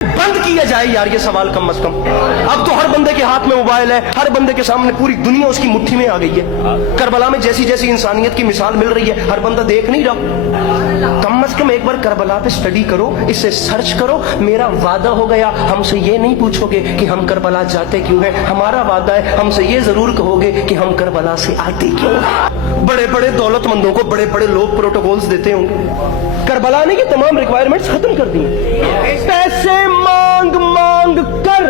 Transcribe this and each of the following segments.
बंद किया जाए यार ये सवाल कम अज कम। अब तो हर बंदे के हाथ में मोबाइल है, हर बंदे के सामने पूरी दुनिया उसकी मुट्ठी में आ गई है। करबला में जैसी जैसी इंसानियत की मिसाल मिल रही है, हर बंदा देख नहीं रहा। कम अज कम एक बार करबला पे स्टडी करो, इससे सर्च करो। मेरा वादा हो गया, हमसे ये नहीं पूछोगे कि हम करबला जाते क्यों हैं। हमारा वादा है, हमसे ये जरूर कहोगे कि हम करबला से आते क्यों हैं। बड़े बड़े दौलतमंदों को बड़े बड़े लोग प्रोटोकॉल्स देते होंगे, करबला ने ये तमाम रिक्वायरमेंट्स खत्म कर दी। पैसे मांग मांग कर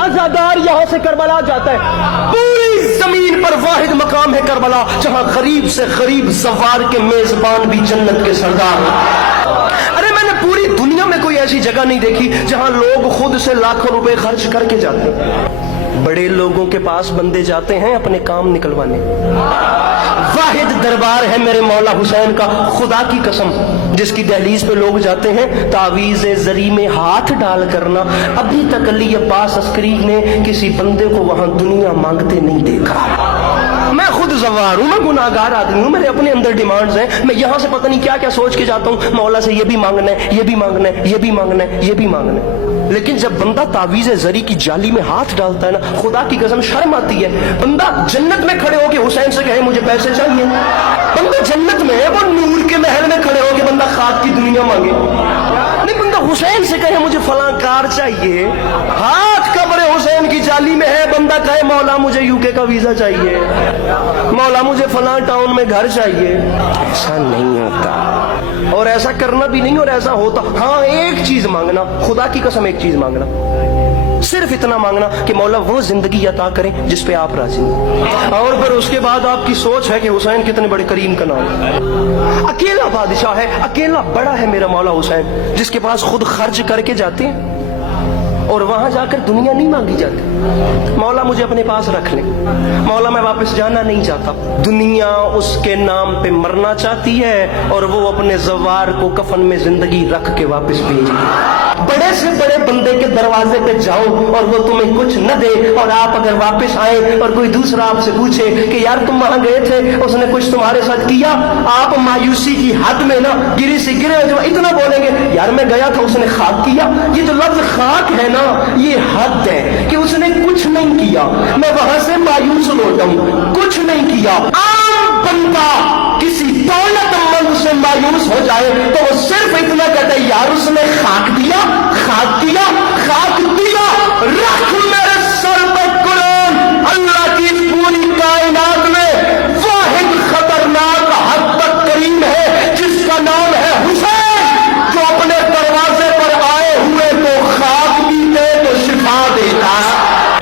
अज़ादार यहां से करबला जाता है। पूरी जमीन पर वाहिद मकाम है करबला, जहां गरीब से गरीब ज़वार के मेजबान भी जन्नत के सरदार। अरे मैंने पूरी दुनिया में कोई ऐसी जगह नहीं देखी जहां लोग खुद से लाखों रुपए खर्च करके जाते हैं। बड़े लोगों के पास बंदे जाते हैं अपने काम निकलवाने। वाहिद दरबार है मेरे मौला हुसैन का, खुदा की कसम, जिसकी दहलीज पे लोग जाते हैं तावीज़ जरी में हाथ डाल करना। अभी तक अली अब्बास अस्करी ने किसी बंदे को वहां दुनिया मांगते नहीं देखा। मैं खुद ज़वार हूं, मैं गुनाहगार आदमी हूं, मेरे अपने अंदर डिमांड्स हैं। मैं यहां से पता नहीं क्या क्या सोच के जाता हूं, मौला से ये भी मांगना है, ये भी मांगना है, ये भी मांगना है, ये भी मांगना है। लेकिन जब बंदा तावीज़ जरी की जाली में हाथ डालता है ना, खुदा की कसम शर्म आती है। बंदा जन्नत में खड़े होके हुसैन से कहे मुझे पैसे चाहिए, बंदा जन्नत में है, वो नूर के महल में खड़े होके बंदा खाक की दुनिया मांगे। नहीं, बंदा हुसैन से कहे मुझे फलां कार चाहिए, हाथ कब्र हुसैन की जाली में है, बंदा कहे मौला मुझे यूके का वीजा चाहिए, मौला मुझे फलां टाउन में घर चाहिए। ऐसा नहीं होता, और ऐसा करना भी नहीं, और ऐसा होता। हाँ, एक चीज मांगना, खुदा की कसम एक चीज मांगना, सिर्फ इतना मांगना कि मौला वो जिंदगी अता करें जिस पे आप राजी हैं। और फिर उसके बाद आपकी सोच है कि हुसैन कितने बड़े करीम का नाम है। अकेला बादशाह है, अकेला बड़ा है मेरा मौला हुसैन, जिसके पास खुद खर्च करके जाते हैं और वहां जाकर दुनिया नहीं मांगी जाती। मौला मुझे अपने पास रख ले, मौला मैं वापस जाना नहीं चाहता। दुनिया उसके नाम पे मरना चाहती है और वो अपने ज़वार को कफन में जिंदगी रख के वापस भेजे। बड़े से बड़े बंदे के दरवाजे पे जाओ और वो तुम्हें कुछ न दे, और आप अगर वापस आए और कोई दूसरा आपसे पूछे कि यार तुम वहां गए थे, उसने कुछ तुम्हारे साथ किया, आप मायूसी की हद में ना गिरी से गिरे जो इतना बोलेंगे यार मैं गया था उसने खाक किया। ये जो लफ्ज खाक है ना, ये हद है कि उसने कुछ नहीं किया, मैं वहां से मायूस लौटा हूं, कुछ नहीं किया। आम बंदा किसी दौलतमंद से मायूस हो जाए तो वो सिर्फ इतना कहता है यार उसने खाक दिया, खाक दिया, खाक दिया। रख मेरे सर पर कुरान, अल्लाह की पूरी कायनात में वाहिद खतरनाक हद तक करीम है जिसका नाम है हुसैन, जो अपने दरवाजे पर आए हुए तो खाक भी दे तो शिफा देता।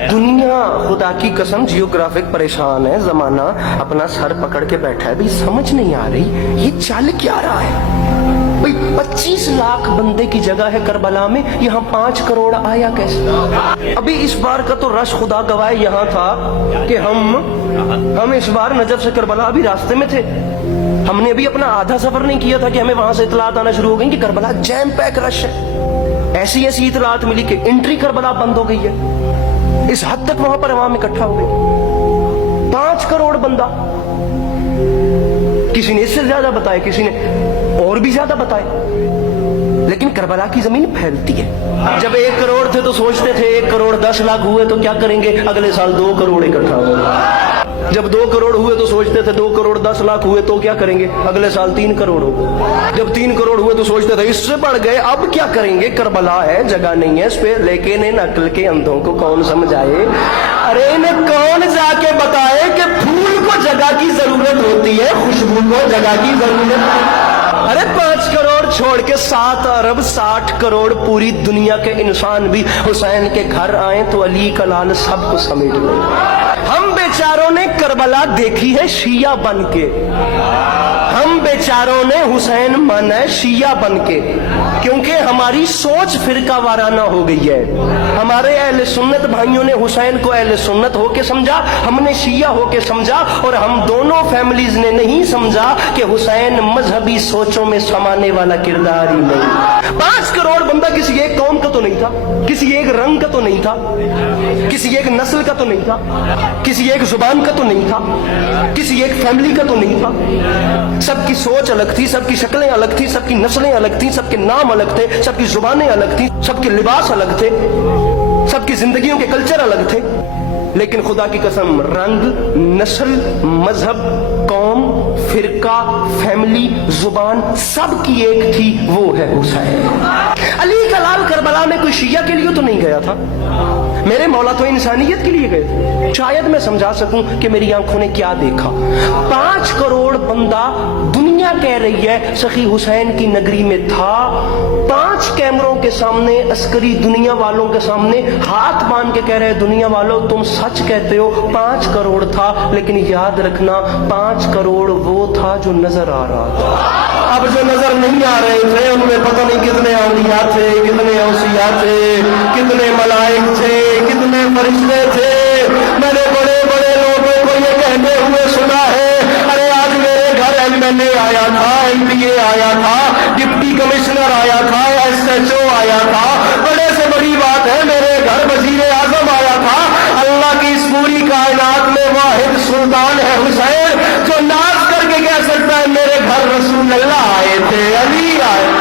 दुनिया खुदा की कसम जियोग्राफिक परेशान है, जमाना अपना सर पकड़ के बैठा है, भी समझ नहीं आ रही ये चल क्या रहा है। भाई 25 लाख बंदे की जगह है करबला में, यहाँ 5 करोड़ आया कैसे। अभी इस बार का तो रश खुदा गवाह यहाँ था कि हम इस बार नजफ से करबला अभी रास्ते में थे, हमने अभी अपना आधा सफर नहीं किया था कि हमें वहां से इतलात आना शुरू हो गई कि करबला जैम पैक रश है। ऐसी ऐसी इतलात मिली कि एंट्री करबला बंद हो गई है, इस हद तक वहां पर अवाम इकट्ठा हो गई। 5 करोड़ बंदा, किसी ने इससे ज्यादा बताया, किसी ने और भी ज्यादा बताया, लेकिन करबला की जमीन फैलती है। जब 1 करोड़ थे तो सोचते थे 1 करोड़ 10 लाख हुए तो क्या करेंगे, अगले साल 2 करोड़ इकट्ठा होगा। जब 2 करोड़ हुए तो सोचते थे 2 करोड़ 10 लाख हुए तो क्या करेंगे, अगले साल 3 करोड़ होगा। जब 3 करोड़ हुए तो सोचते थे इससे बढ़ गए, अब क्या करेंगे, करबला है, जगह नहीं है इस पे, लेकिन इन अक्ल के अंधों को कौन समझाए। अरे इन्हें कौन जाके बताए कि फूल को जगह की जरूरत होती है, खुशबू को जगह की जरूरत। अरे 5 करोड़ छोड़ के 7 अरब 60 करोड़ पूरी दुनिया के इंसान भी हुसैन के घर आए तो अली का लाल सबको समेट ले। हम बेचारों ने करबला देखी है शिया बन के, हम बेचारों ने हुसैन माना है शिया बन के, क्योंकि हमारी सोच फिरका वाराना हो गई है। हमारे अहले सुन्नत भाइयों ने हुसैन को अहले सुन्नत होके समझा, हमने शिया होके समझा, और हम दोनों फैमिलीज ने नहीं समझा कि हुसैन मजहबी सोचों में समाने वाला किरदार ही नहीं। 5 करोड़ बंदा किसी एक कौम का तो नहीं था, किसी एक रंग का तो नहीं था, किसी एक नस्ल का तो नहीं था। किसी एक जुबान का तो नहीं था, किसी एक फैमिली का तो नहीं था। सबकी सोच अलग थी, सबकी शक्लें अलग थी, सबकी नस्लें अलग थी, सबके नाम अलग थे, सबकी जुबानें अलग थी, सबके लिबास अलग थे, सबकी जिंदगियों के कल्चर अलग थे। लेकिन खुदा की कसम, रंग, नस्ल, मजहब, कौम, फिरका, फैमिली, जुबान सबकी एक थी, वो है हुसैन। अली का लाल करबला में कोई शिया के लिए तो नहीं गया था, मेरे मौला तो इंसानियत के लिए गए थे। शायद मैं समझा सकूं कि मेरी आंखों ने क्या देखा। 5 करोड़ बंदा दुनिया कह रही है सखी हुसैन की नगरी में था। 5 कैमरों के सामने अस्करी दुनिया वालों के सामने हाथ बांध के कह रहे दुनिया वालों तुम सच कहते हो। 5 करोड़ था, लेकिन याद रखना 5 करोड़ वो था जो नजर आ रहा था। अब जो नजर नहीं आ रहे थे उनमें पता नहीं कितने औलिया थे, कितने औसिया थे, कितने मलाइक थे, कितने फरिश्ते थे। मैंने बड़े बड़े लोगों को ये कहते हुए सुना है, अरे आज मेरे घर एमएलए आया था, एमपीए आया था, डिप्टी कमिश्नर आया था, एसएचओ आया था, बड़े से बड़ी बात है मेरे घर वजीर आजम आया था। अल्लाह की इस पूरी कायनात में वाहिद सुल्तान है हुसैन, जो नाच करके कह सकता है मेरे घर रसूल अल्लाह आए थे, अली आए।